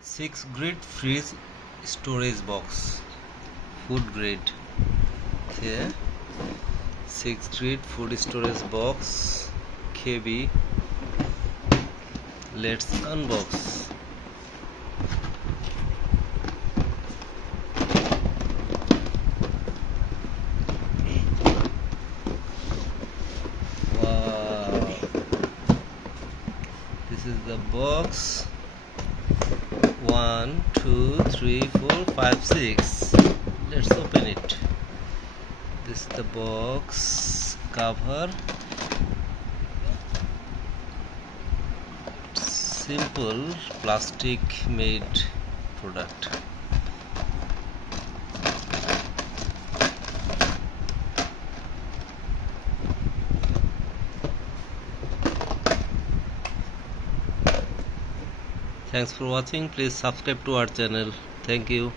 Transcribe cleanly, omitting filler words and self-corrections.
6 grade fridge storage box, food grade. Here 6 grade food storage box KB. Let's unbox. Wow, this is the box. 1 2 3 4 5 6. Let's open it. This is the box cover. Simple plastic made product. Thanks for watching. Please subscribe to our channel. Thank you.